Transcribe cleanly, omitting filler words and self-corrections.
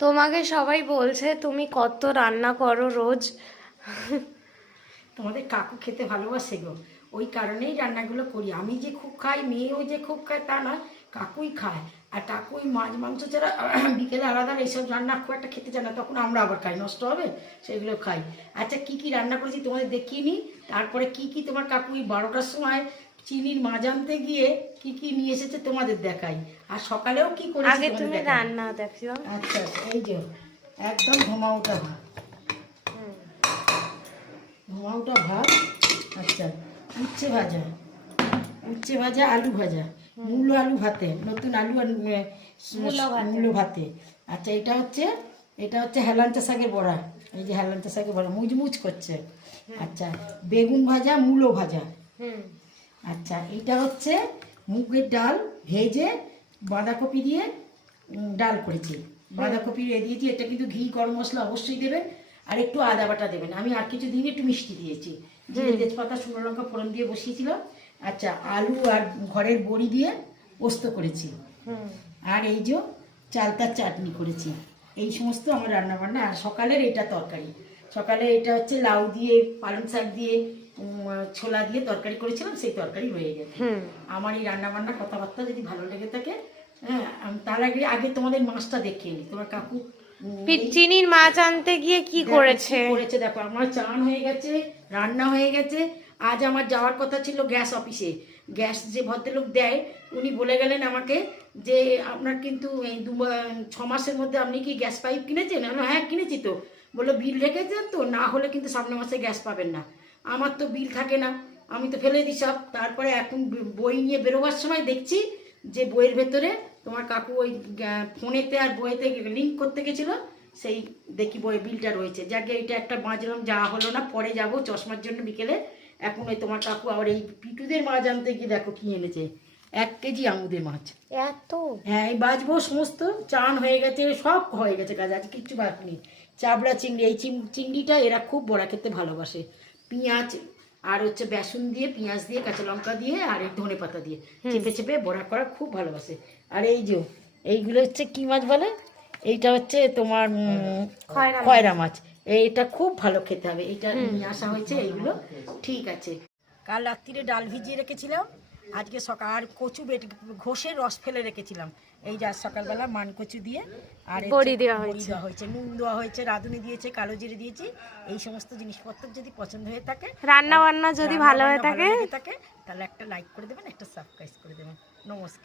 তোমাকে সবাই বলছে তুমি কত রান্না করো রোজ। তোমাদের কাকু খেতে ভালোবাসে গো, ওই কারণেই রান্নাগুলো করি। আমি যে খুব খাই, মেয়েও যে খুব খায় তা নয়, কাকুই খায়। আর কাকু ওই মাছ মাংস ছাড়া বিকেলে আলাদা এইসব রান্না খুব একটা খেতে চায় না, তখন আমরা আবার খাই, নষ্ট হবে সেগুলো খাই। আচ্ছা, কি কি রান্না করেছি তোমাদের দেখিয়ে নিই, তারপরে কি কি তোমার কাকু ওই 12টার সময় চিনির মাছ আনতে গিয়ে কি কি নিয়ে এসেছে তোমাদের দেখাই। আর সকালেও কি করেছি আগে তোমাদের তুমি দেখাই। রান্না দেখো। আচ্ছা আচ্ছা, এই যে একদম ঘুমাওটা ভাত, ঘুমাওটা ভাত। আচ্ছা, উচ্ছে ভাজা, উচ্ছে ভাজা, আলু ভাজা, মূলো আলু ভাতে, নতুন আলু আর মূলো ভাতে। আচ্ছা, এটা হচ্ছে হেলাঞ্চা শাকের বড়া। এই যে হেলাঞ্চা শাকের বড়া মুচমুচ করছে। আচ্ছা, বেগুন ভাজা, মূলো ভাজা। আচ্ছা, এটা হচ্ছে মুগের ডাল ভেজে বাঁধাকপি দিয়ে ডাল করেছি। বাঁধাকপি দিয়েছি, এটা কিন্তু ঘি গরম মশলা অবশ্যই দেবেন, আর একটু আদা বাটা দেবেন। আমি আর কিছু দিন একটু মিষ্টি দিয়েছি, জিরে তেজপাতা শুকনো লঙ্কা ফোড়ন দিয়ে বসিয়েছিলাম। আচ্ছা, আলু আর ঘরের বড়ি দিয়ে পোস্ত করেছি। আর এই যে চালতার চাটনি করেছি। এই সমস্ত আমার রান্না বান্না। আর সকালের এটা তরকারি, সকালে এটা হচ্ছে লাউ দিয়ে পালং শাক দিয়ে ছোলা দিয়ে তরকারি করেছিলাম, সেই তরকারি হয়ে গেছে। আমার এই রান্না বান্না কথাবার্তা যদি ভালো লেগে থাকে, হ্যাঁ, তার আগে আগে তোমাদের মাছটা দেখিয়ে নিই। তোমার কাকু চিনির মাছ আনতে গিয়ে কি করেছে করেছে দেখো। আমার চান হয়ে গেছে, রান্না হয়ে গেছে। আজ আমার যাওয়ার কথা ছিল গ্যাস অফিসে। গ্যাস যে ভদ্রলোক দেয়, উনি বলে গেলেন আমাকে যে আপনার কিন্তু এই 6 মাসের মধ্যে আপনি কি গ্যাস পাইপ কিনেছেন? আমি হ্যাঁ কিনেছি তো। বললো বিল রেখেছেন তো, না হলে কিন্তু সামনের মাসে গ্যাস পাবেন না। আমার তো বিল থাকে না, আমি তো ফেলে দিই সব। তারপরে এখন বই নিয়ে বেরোবার সময় দেখছি যে বইয়ের ভেতরে তোমার কাকু ওই ফোনেতে আর বইয়েতে লিঙ্ক করতে গেছিলো, সেই দেখি বই বিলটা রয়েছে। যাকে এটা একটা বাঁচলাম, যাওয়া হলো না, পরে যাব চশমার জন্য বিকেলে। এখন ওই তোমার কাকু আবার এই পিটুদের মাছ আনতে গিয়ে দেখো কি এনেছে, 1 কেজি আমুদের মাছ। এত? হ্যাঁ, এই বাজবো সমস্ত। চান হয়ে গেছে, সব হয়ে গেছে কাজ, আজ কিচ্ছু বাকি নেই। চাবড়া চিংড়ি, এই চিংড়িটা এরা খুব বড়া খেতে ভালোবাসে। পেঁয়াজ আর হচ্ছে বেসন দিয়ে, পেঁয়াজ দিয়ে, কাঁচা লঙ্কা দিয়ে আর এই ধনে পাতা দিয়ে চেপে চেপে বড়া করা খুব ভালোবাসে। আর এই যে এইগুলো হচ্ছে কি মাছ বলে, এইটা হচ্ছে তোমার খয়রা মাছ। এইটা খুব ভালো খেতে হবে, এইটা নিয়ে আসা হয়েছে। এইগুলো ঠিক আছে। কাল রাত্রিরে ডাল ভিজিয়ে রেখেছিলাম, আজকে সকাল আর কচু ঘষে রস ফেলে রেখেছিলাম। এই যে সকালবেলা মান কচু দিয়ে আর বড়ি দেওয়া হয়েছে, নুন দেওয়া হয়েছে, রাঁধুনি দিয়েছে, কালো জিরে দিয়েছি। এই সমস্ত জিনিসপত্র যদি পছন্দ হয়ে থাকে, রান্না বান্না যদি ভালো হয়ে থাকে, তাহলে একটা লাইক করে দেবেন, একটা সাবস্ক্রাইব করে দেবেন। নমস্কার।